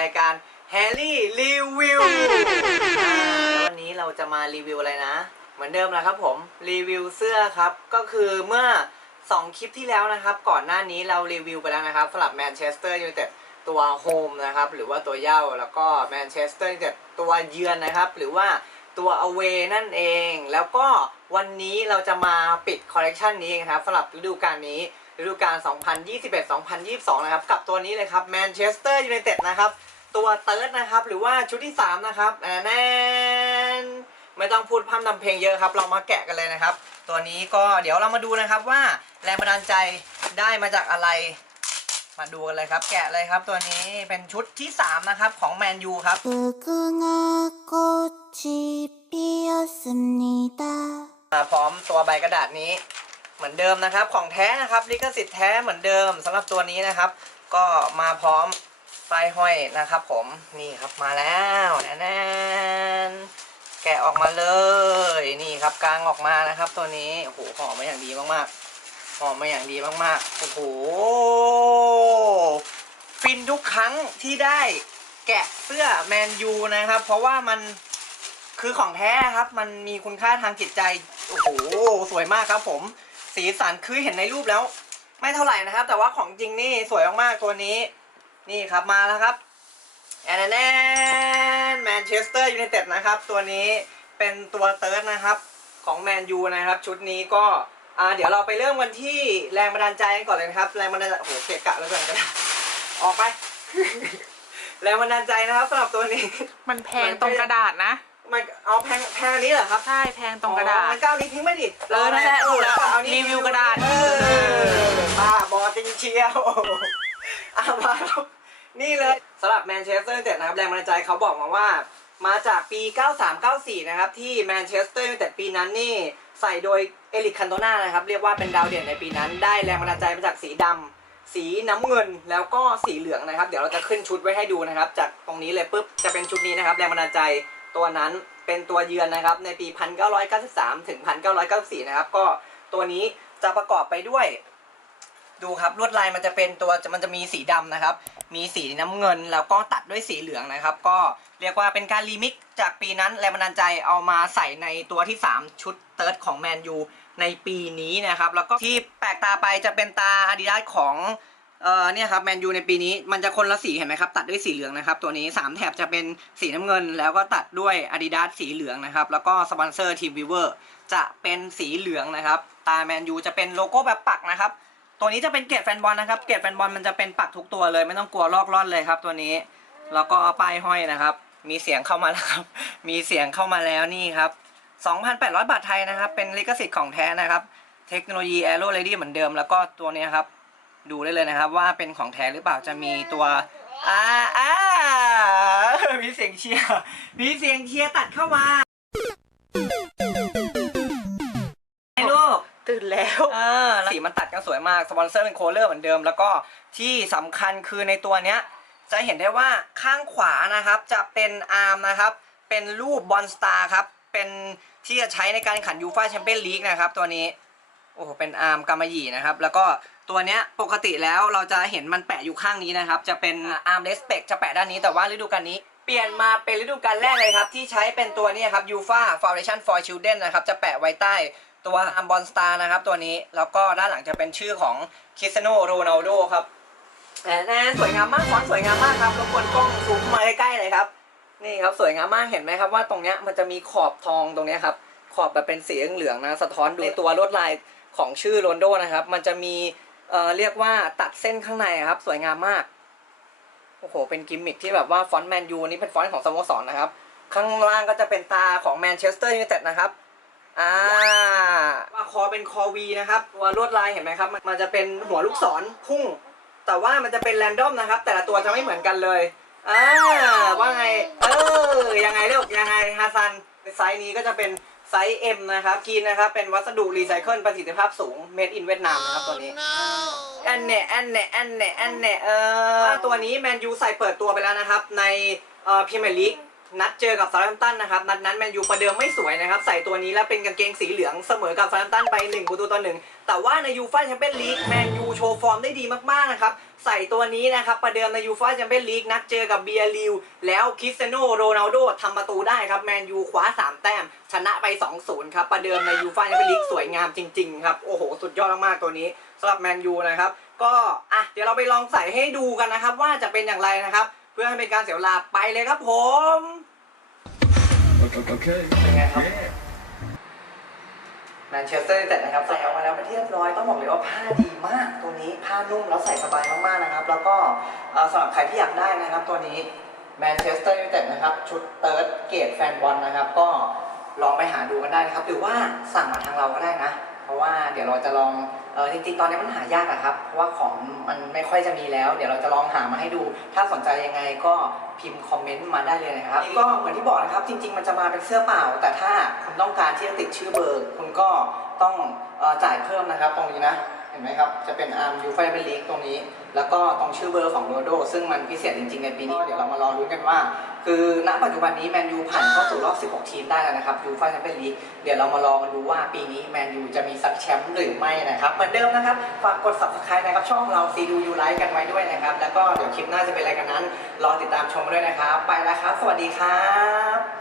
รายการแฮร์รี่รีวิววันนี้เราจะมารีวิวอะไรนะ เหมือนเดิมแหละครับผมรีวิวเสื้อครับ ก็คือเมื่อ 2 คลิปที่แล้วนะครับ ก่อนหน้านี้เรารีวิวไปแล้วนะครับสำหรับแมนเชสเตอร์ยูไนเต็ดตัวโฮมนะครับ หรือว่าตัวเย่าแล้วก็แมนเชสเตอร์ยูไนเต็ดตัวเยือนนะครับ หรือว่าตัวอเวนั่นเอง แล้วก็วันนี้เราจะมาปิดคอลเลกชันนี้นะครับสำหรับฤดูกาลนี้ฤดูกาล 2021-2022 นะครับ กับตัวนี้เลยครับแมนเชสเตอร์ยูไนเต็ดนะครับ ตัวเติร์ดนะครับ หรือว่าชุดที่ 3 นะครับแน่นไม่ต้องพูดพร่ำทำเพลงเยอะครับ เรามาแกะกันเลยนะครับ ตัวนี้ก็เดี๋ยวเรามาดูนะครับว่าแรงบันดาลใจได้มาจากอะไร มาดูกันเลยครับ แกะเลยครับ ตัวนี้เป็นชุดที่ 3 นะครับของแมนยูครับพร้อมตัวใบกระดาษนี้เหมือนเดิมนะครับ ของแท้นะครับลิขสิทธิ์แท้เหมือนเดิมสำหรับตัวนี้นะครับ ก็มาพร้อม ป้ายห้อยนะครับผมนี่ครับมาแล้วแน่นแกะออกมาเลยนี่ครับกลางออกมานะครับ ตัวนี้โอ้โหหอมมาอย่างดีมากๆห่อมาอย่างดีมากๆโอ้โหฟินทุกครั้งที่ได้แกะเสื้อแมนยูนะครับ เพราะว่ามันคือของแท้ครับ มันมีคุณค่าทางจิตใจโอ้โหสวยมากครับผม สีสันคือเห็นในรูปแล้ว ไม่เท่าไหร่นะครับ แต่ว่าของจริงนี่สวยมากๆตัวนี้ นี่ครับมาแล้วครับแอนแนนแมนเชสเตอร์ยูไนเต็ดนะครับ ตัวนี้เป็นตัวเติร์ดนะครับของแมนยูนะครับ ชุดนี้ก็อ่าเดี๋ยวเราไปเริ่มกันที่แรงบันดาลใจกันก่อนเลยนะครับ แรงบันดาลใจโอ้โหเกะกะแล้วกันก็ได้ออกไป แรงบันดาลใจนะครับสำหรับตัวนี้ มันแพงตรงกระดาษนะมันเอาแพงแพงอันนี้เหรอครับใช่แพงตรงกระดาษอ๋อมันก็เอานี้ทิ้งไม่ดิเออนั่นแหละเออแล้วก็เอานี้รีวิวกระดาษเออบ้าบอจริงเชียวเอามาครับ นี่เลยสำหรับแมนเชสเตอร์ยูไนเต็ดนะครับแรงบันดาลใจเขาบอกมาว่า มาจากปี 93-94 นะครับที่แมนเชสเตอร์ยูไนเต็ดปีนั้นนี่ใส่โดยเอริกคันโตนานะครับเรียกว่าเป็นดาวเด่นในปีนั้นได้แรงบันดาลใจมาจากสีดำสีน้ำเงินแล้วก็สีเหลืองนะครับ เดี๋ยวเราจะขึ้นชุดไว้ให้ดูนะครับ จากตรงนี้เลยปุ๊บจะเป็นชุดนี้นะครับ แรงบันดาลใจตัวนั้นเป็นตัวเยือนนะครับ ในปี 1993 ถึง 1994 นะครับ ก็ตัวนี้จะประกอบไปด้วย ดูครับลวดลายมันจะเป็นตัวมันจะมีสีดำนะครับ มีสีน้ำเงินแล้วก็ตัดด้วยสีเหลืองนะครับ ก็เรียกว่าเป็นการรีมิกซ์จากปีนั้นแรงบันดาลใจเอามาใส่ในตัวที่ 3 ชุดเติร์ดของแมนยูในปีนี้นะครับ แล้วก็ที่แปลกตาไปจะเป็นตาอาดิดาสของเอ่อเนี่ยครับแมนยูในปีนี้มันจะคนละสีเห็นไหมครับตัดด้วยสีเหลืองนะครับตัวนี้ 3 แถบจะเป็นสีน้ำเงิน แล้วก็ตัดด้วย Adidas สีเหลืองนะครับแล้วก็สปอนเซอร์ทีมวิเวอร์จะเป็นสีเหลืองนะครับตาแมนยูจะเป็นโลโก้แบบปักนะครับ ตัวนี้จะเป็นเกรดแฟนบอลนะครับ เกรดแฟนบอลมันจะเป็นปักทุกตัวเลย ไม่ต้องกลัวลอกล่อนเลยครับ ตัวนี้ แล้วก็ป้ายห้อยนะครับ มีเสียงเข้ามาแล้วครับ มีเสียงเข้ามาแล้วนี่ครับ 2,800 บาทไทยนะครับ เป็นลิขสิทธิ์ของแท้นะครับ เทคโนโลยี Aero Ready เหมือนเดิม แล้วก็ตัวนี้ครับ ดูได้เลยนะครับ ว่าเป็นของแท้หรือเปล่า จะมีตัวอ่าอ่ามีเสียงเชียร์ มีเสียงเชียร์ตัดเข้ามา ตื่นแล้วเออสีมันตัดกันสวยมากสปอนเซอร์เป็นโคเลอร์เหมือนเดิม แล้วก็ที่สำคัญคือในตัวเนี้ย จะเห็นได้ว่าข้างขวานะครับ จะเป็นอาร์มนะครับ เป็นรูปบอลสตาร์ครับ เป็นที่จะใช้ในการแข่งขันยูฟาแชมเปี้ยนลีกนะครับ ตัวนี้โอ้โหเป็นอาร์มกำมะหยี่นะครับ แล้วก็ตัวเนี้ยปกติแล้วเราจะเห็นมันแปะอยู่ข้างนี้นะครับ จะเป็นอาร์มเลสเปกจะแปะด้านนี้แต่ว่าฤดูกาลนี้เปลี่ยนมาเป็นฤดูกาลแรกเลยครับ ที่ใช้เป็นตัวนี้ครับ UFA Foundation for Children นะครับ จะแปะไว้ใต้ ตัวอัมบอลสตาร์นะครับตัวนี้แล้วก็ด้านหลังจะเป็นชื่อของคริสเตียโนโรนัลโดครับแหมสวยงามมากฟอนสวยงามมากครับรบกวนกล้องซูมมาใกล้ๆเลยครับ นี่ครับสวยงามมากเห็นไหมครับว่าตรงเนี้ยมันจะมีขอบทองตรงเนี้ยครับขอบแบบเป็นสีเหลืองๆนะสะท้อนดูตัวลวดลายของชื่อโรนโดนะครับ มันจะมีเอ่อเรียกว่าตัดเส้นข้างในครับ สวยงามมากโอ้โหเป็นกิมมิคที่แบบว่าฟอนต์แมนยูนี่เป็นฟอนต์ของสโมสรนะครับ ข้างล่างก็จะเป็นตาของแมนเชสเตอร์ยูไนเต็ดนะครับ อ่าว่าคอเป็นคอวีนะครับตัวลวดลายเห็นไหมครับมันมันจะเป็นหัวลูกศรพุ่ง แต่ว่ามันจะเป็นแรนดอมนะครับ แต่ละตัวจะไม่เหมือนกันเลยอ่าว่าไง เออยังไงเรียกยังไงฮาซันไซส์นี้ก็จะเป็นไซส์ M นะครับกรีนนะครับ เป็นวัสดุรีไซเคิลประสิทธิภาพสูง made in เวียดนามนะครับตัวนี้แอนเน่แอนเน่แอนเน่แอนเน่เออตัวนี้แมนยูใส่เปิดตัวไปแล้วนะครับ ในเอ่อพรีเมียร์ลีก นัดเจอกับซา u ์ h ตันนะครับ นัดนั้นแมนยูประเดิมไม่สวยนะครับ ใส่ตัวนี้แล้วเป็นกางเกงสีเหลืองเสมอกับซา u ์ h ตันไป1ประตูต่อหนึ่งแต่ว่าในยูฟ่าแชมเปี้ยนลีกแมนยูโชว์ฟอร์มได้ดีมากๆนะครับ ใส่ตัวนี้นะครับ ประเดิมในยูฟ่าแชมเปี้ยนลีกนัดเจอกับเบียริวแล้วคริสเตียโนโรนัลโดทำประตูได้ครับแมนยูคว้า 3 แต้ม ชนะไป 2-0 ครับ ประเดิมในยูฟ่าแชมเปี้ยนลีกสวยงามจริงๆครับโอ้โหสุดยอดมากๆตัวนี้สำหรับแมนยูนะครับก็อะเดี๋ยวเราไปลองใส่ให้ดูกันนะครับว่าจะเป็นอย่างไรนะครับ เพื่อให้เป็นการเสียเวลาไปเลยครับผม เป็นไงครับแมนเชสเตอร์ยูไนเต็ดนะครับใส่ออกมาแล้วเป็นที่เรียบร้อยต้องบอกเลยว่าผ้าดีมากตัวนี้ผ้านุ่มแล้วใส่สบายมากๆนะครับ แล้วก็สำหรับใครที่อยากได้นะครับ ตัวนี้แมนเชสเตอร์ยูไนเต็ดนะครับ ชุดเติร์ดเกตแฟนบอลนะครับ ก็ลองไปหาดูกันได้นะครับ หรือว่าสั่งมาทางเราก็ได้นะ เพราะว่าเดี๋ยวเราจะลอง ออจริงๆ ตอนนี้มันหายากอะครับ เพราะว่าของมันไม่ค่อยจะมีแล้ว เดี๋ยวเราจะลองหามาให้ดู ถ้าสนใจยังไงก็พิมพ์คอมเมนต์มาได้เลยนะครับ ก็เหมือนที่บอกนะครับ จริง ๆ มันจะมาเป็นเสื้อเปล่า แต่ถ้าคุณต้องการที่จะติดชื่อเบอร์ คุณก็ต้องเอ่อจ่ายเพิ่มนะครับ ตรงนี้นะ เห็นไหมครับ จะเป็นอาร์มยูฟ่าเป็นลีกตรงนี้ แล้วก็ตรงชื่อเบอร์ของโรโด ซึ่งมันพิเศษจริงๆ ในปีนี้ เดี๋ยวเรามารอรุ้นกันว่า คือณปัจจุบันนี้แมนยูผ่านเข้าสู่รอบ 16 ทีมได้แล้วนะครับยูฟ่าแชมเปี้ยนลีกเดี๋ยวเรามารอกันดูว่าปีนี้แมนยูจะมีสักแชมป์หรือไม่นะครับ เหมือนเดิมนะครับ ฝากกด subscribe นะครับ ช่องเราซีดูยูไลค์กันไว้ด้วยนะครับ แล้วก็เดี๋ยวคลิปหน้าจะเป็นอะไรกันนั้น รอติดตามชมด้วยนะครับ ไปแล้วครับ สวัสดีครับ